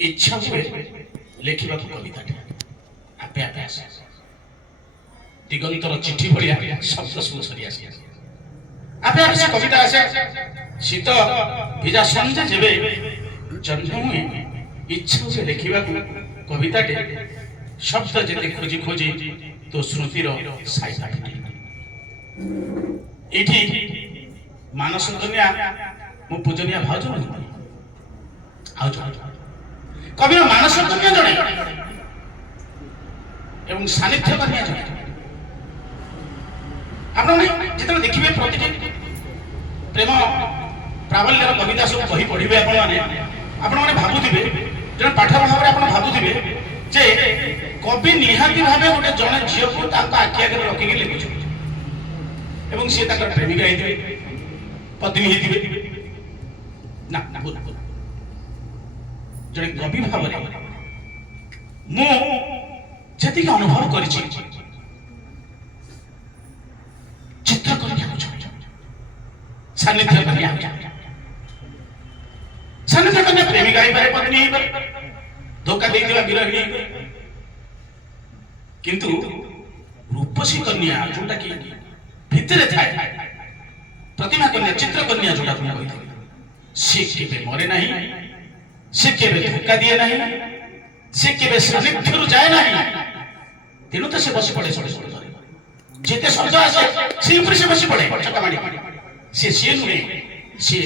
इच्छा हुए लेखा कविता आपे आपे आसे दिगंतर चिठी भाया शब्द सब सरी आसे आपे आपे कविता आसे शीत भिजा संजे जेबे जन्म हुए इच्छा हुए लेखा कविता शब्द जेते खोजी खोजी तो स्मृतिर साइता एठी मानस कन्या मो पूजनिया भाउज कविर मानस कन्या जड़े एवं सानिध्य कन्या जड़े जिते देखिए प्रति प्रेम प्राबल्यर कविता सब बही पढ़े आपने भावुवे जो पाठ भाव में भावुवे जे कवि निहाती भाव गोटे जड़े झील को आखि आगे रखिक लिखुचे एवं सी प्रेमिका होते पत्नी होते ना जड़े कवि भाव मुझे अनुभव कर चित्र सानिध्य सानिध्य कन्या प्रेमिका हो पारे पत्नी हो पारे धोखा देइदिबा विरहिणी किंतु रूपसी कन्या जोटा कि भितरे थाए प्रतिमा कन्या चित्र कन्या जोटा तुम कहिथिल से केबे मरे नाही से केबे धोखा दिए नाही से केबे सानिध्यरु जाए नाही तेनु तो से बसी पड़े सडे सडे जेते शब्द आसे से ऊपर से बसी पड़े चका माडी से नुहे से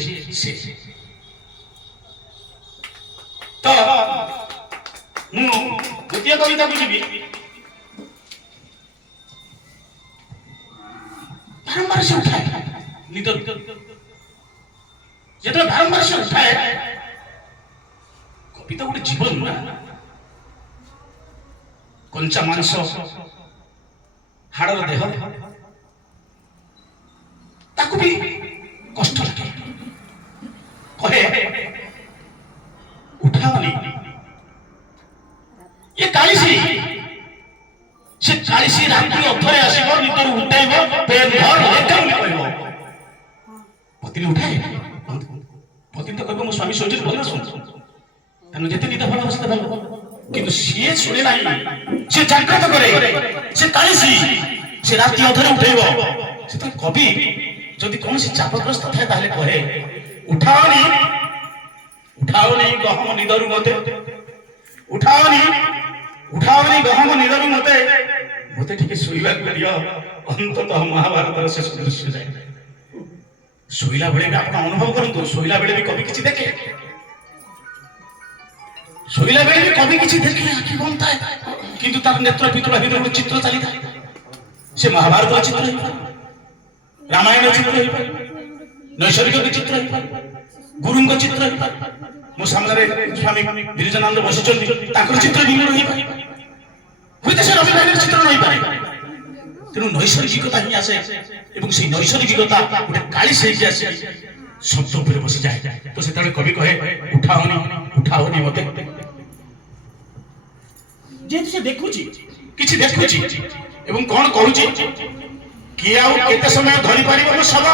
तो मु द्वितीय कविता को जीवी बारंबार से उठाए निदर जेते बारंबार से उठाए कविता गोटे जीवन ना कंचा मांस हाड़र देह ताकू भी कष्ट लगे कहे उठावनी ये कालीसी से कालीसी रात्रि अथरे आसीबो नितर उठाइबो पेन भर लेकम कहबो पतिनी उठाए पतिनी तो कहबो मो स्वामी सोचित बोल सुन तनु जेते नित भल अवस्था भल किंतु से सुने नाही से जागृत करे से कालीसी से रात्रि अथरे उठाइबो से तो कवि जदि कौन से चापग्रस्त थाए ताले कहे उठावनी उठावनी गहम निदरु मते उठावनी गहम निदरु मते मते ठीक सोइबा करियो अंततः महाभारत शेष दृश्य जाए सोइला बेले भी आपण अनुभव करंतु सोइला बेले भी कवि किछि देखे सोइला बेले भी कवि किछि देखे आखि बंद थाए किंतु तार नेत्र पितुला भीतर चित्र चली थाए से महाभारत चित्र है रामायण चित्र है नैसर्गिक चित्र है गुरु का चित्र है मो सामने स्वामी गिरिजानंद बसिचंदी ताकर चित्र भिन्न रही पारे होइते से रविवार चित्र नहीं पारे तेनु नैसर्गिकता ही आसे एवं से नैसर्गिकता गोटे काली से आसे शब्द ऊपर बसी जाए तो सेताले कवि कहे उठाओनी मते जे से देखुची किछि देखुची एवं कोन कहूची कि आउ केते समय धरि पारिबो मो सब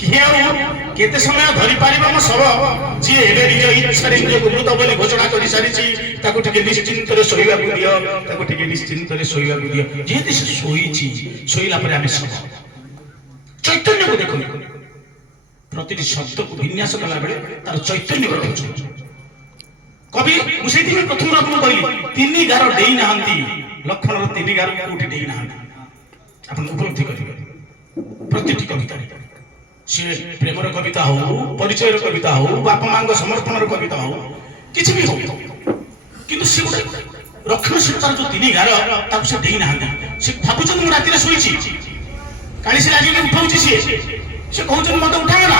कि आउ केते समय धरि पारिबो मो सब जे एबे निज इच्छारे निज गुरुत बोली घोषणा करि सारिछि ताको ठीक निश्चिंत रे सोइबा को दियो ताको ठीक निश्चिंत रे सोइबा को दियो जे से सोइछि सोइला परे आमे सब चैतन्य को देखो प्रतिटी शब्द को विन्यास कला बेले तार चैतन्य को देखो कवि मुसेती में प्रथम आपन कहली तीन गार देई नाहंती लक्षण रो तीन गार कोठी देई नाहंती अपन उपलब्धि करिवे प्रतिटी कविता से प्रेमर कविता हो परिचय कविता हो बापा मां समर्पण कविता हो किसी भी हो किंतु से रक्षणशीलतार जो तीन गार ताकू से देई नाहंती से भाबुचन मु राति रे सोईची काली से आज उठाउची से कहउचन मते उठाए ना।